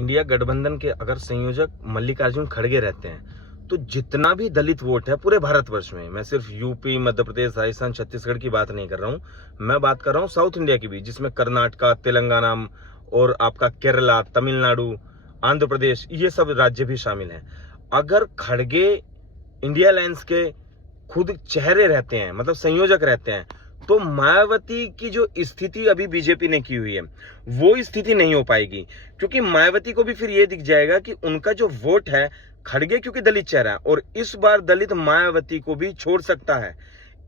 India गठबंधन के अगर संयोजक मल्लिकार्जुन खड़गे रहते हैं तो जितना भी दलित वोट है पूरे भारतवर्ष में, मैं सिर्फ यूपी, मध्य प्रदेश, राजस्थान, छत्तीसगढ़ की बात नहीं कर रहा हूं, मैं बात कर रहा हूं साउथ इंडिया की भी, जिसमें कर्नाटका, तेलंगाना और आपका केरला, तमिलनाडु, आंध्र प्रदेश, ये सब राज्य भी शामिल हैं। अगर खड़गे इंडिया अलायंस के खुद चेहरे रहते हैं, मतलब संयोजक रहते हैं, तो मायावती की जो स्थिति अभी बीजेपी ने की हुई है वो स्थिति नहीं हो पाएगी, क्योंकि मायावती को भी फिर ये दिख जाएगा कि उनका जो वोट है खड़गे क्योंकि दलित चेहरा है और इस बार दलित मायावती को भी छोड़ सकता है।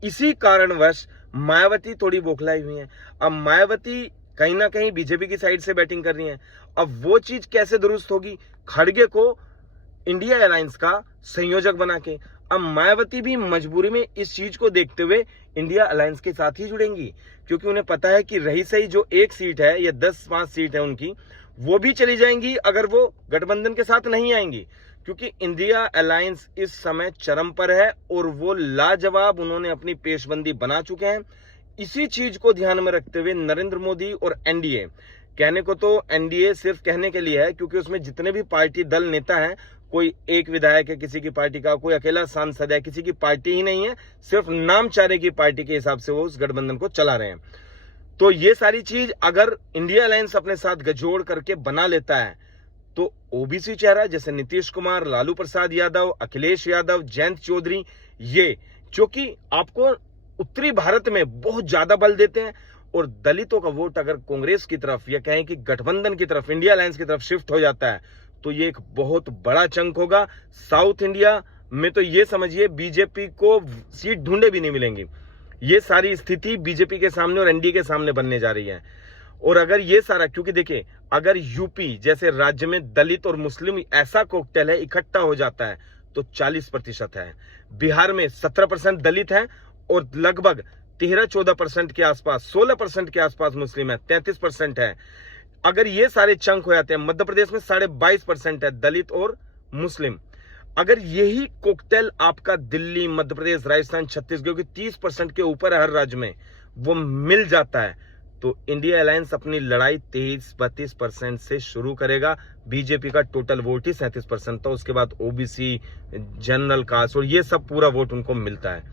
इसी कारणवश मायावती थोड़ी बौखलाई हुई है। अब मायावती कहीं ना कहीं बीजेपी की साइड से बैटिंग कर रही है। अब वो चीज कैसे दुरुस्त होगी? खड़गे को इंडिया अलायंस का संयोजक बना के। अब मायावती भी मजबूरी में इस चीज को देखते हुए इंडिया अलायंस के साथ ही जुड़ेंगी, क्योंकि उन्हें पता है कि रही सही जो एक सीट है या 10-5 सीट है उनकी, वो भी चली जाएंगी अगर वो गठबंधन के साथ नहीं आएंगी, क्योंकि इंडिया अलायंस इस समय चरम पर है और वो लाजवाब उन्होंने अपनी पेशबंदी बना चुके हैं। इसी चीज को ध्यान में रखते हुए नरेंद्र मोदी और एनडीए, कहने को तो एनडीए सिर्फ कहने के लिए है क्योंकि उसमें जितने भी पार्टी दल नेता हैं, कोई एक विधायक है किसी की पार्टी का, कोई अकेला सांसद है, किसी की पार्टी ही नहीं है, सिर्फ नामचारे की पार्टी के हिसाब से वो उस गठबंधन को चला रहे हैं। तो ये सारी चीज अगर इंडिया अलायंस अपने साथ गठजोड़ करके बना लेता है तो ओबीसी चेहरा जैसे नीतीश कुमार, लालू प्रसाद यादव, अखिलेश यादव, जयंत चौधरी, ये जो कि आपको उत्तरी भारत में बहुत ज्यादा बल देते हैं, और दलितों का वोट अगर कांग्रेस की तरफ या कहें कि गठबंधन की तरफ, इंडिया अलायंस की तरफ शिफ्ट हो जाता है तो ये एक बहुत बड़ा चंक होगा। साउथ इंडिया में तो ये समझिए बीजेपी को सीट ढूंढे भी नहीं मिलेंगी। ये सारी स्थिति बीजेपी के सामने और एनडीए के सामने बनने जा रही है। और अगर ये सारा, क्योंकि देखिए अगर यूपी जैसे राज्य में दलित और मुस्लिम ऐसा कॉकटेल है इकट्ठा हो जाता है तो 40% है। बिहार में 17% दलित है और लगभग 13-14% के आसपास, 16% के आसपास मुस्लिम है, 33% है। अगर ये सारे चंक हो जाते हैं, मध्य प्रदेश में 22.5% है दलित और मुस्लिम। अगर यही कॉकटेल आपका दिल्ली, मध्य प्रदेश, राजस्थान, छत्तीसगढ़ की 30% के ऊपर है हर राज्य में, वो मिल जाता है तो इंडिया अलायंस अपनी लड़ाई 23-32% से शुरू करेगा। बीजेपी का टोटल वोट ही 37% था, उसके बाद ओबीसी, जनरल कास्ट और ये सब पूरा वोट उनको मिलता है।